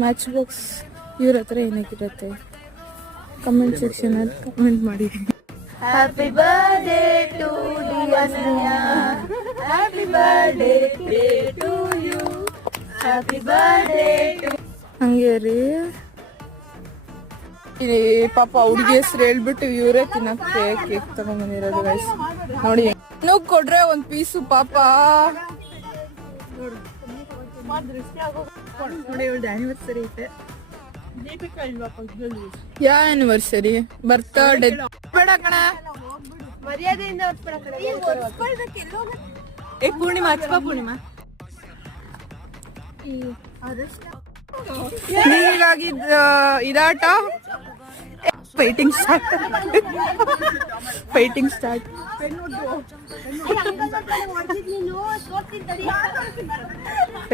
Match box ಇವ್ರ ಹತ್ರ ಏನಾಗಿರುತ್ತೆ ಕಮೆಂಟ್ ಸೆಕ್ಷನ್ ಅಲ್ಲಿ ಕಮೆಂಟ್ ಮಾಡಿ. Happy birthday to happy birthday to you happy birthday ಹಂಗೆ ರೀ. ಪಾಪ ಹುಡುಗಿ ಹೆಸರು ಹೇಳ್ಬಿಟ್ಟು ಇವರೇ ತಿನ್ನಕ್ಕೆ ಕೇಕ್ ತಗೊಂಡ್ಬಂದಿರೋದು ಗೈಸ್ ನೋಡಿ. ನೀವು ಕೊಡ್ರೆ ಒಂದ್ ಪೀಸು ಪಾಪ. ಆನಿವರ್ಸರಿ ಐತೆ. ಯಾ ಆನಿವರ್ಸರಿ? ಬರ್ತ್ಡೇ ಬೇಡ ಕಣ, ಮರ್ಯಾದೆಯಿಂದ ಪೂರ್ಣಿಮಾ ಹಚ್ಚಪ್ಪ. ಪೂರ್ಣಿಮಾ ಹೀಗಾಗಿ ಇದಾಟ ಫೈಟಿಂಗ್ ಸ್ಟಾರ್ಟ್. Fighting start.